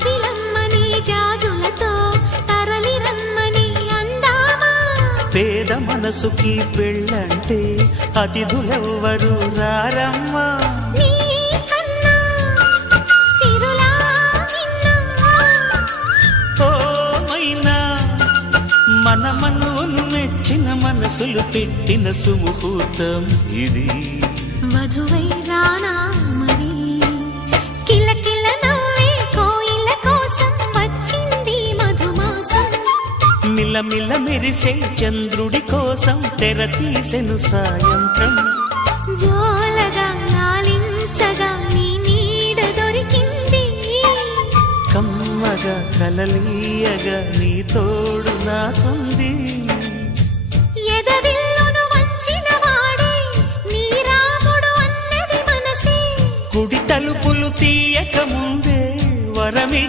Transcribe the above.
జాబిలమ్మని జాజులతో తరలి రమ్మని అందామా పేద మనసుకి పెళ్ళంటే అతిథులెవ్వరు రారమ్మా మనమను మెచ్చిన మనసులు పెట్టిన సుముహూర్తం ఇది వధువై రానా మరి కిలకిల నవ్వే కోయిల కోసం వచ్చింది మధుమాసం మిలమిల మెరిసే చంద్రుడి కోసం తెర తీసెను సాయంత్రం జోలగా లాలించగా నీ నీడ దొరికింది కమ్మగా కలలీయగా నీ తోడు నాకుంది ఎదవిల్లును వంచిన వాడే నీ రాముడు అన్నది మనసే కుడి తలుపులు తీయక ముందే వరమి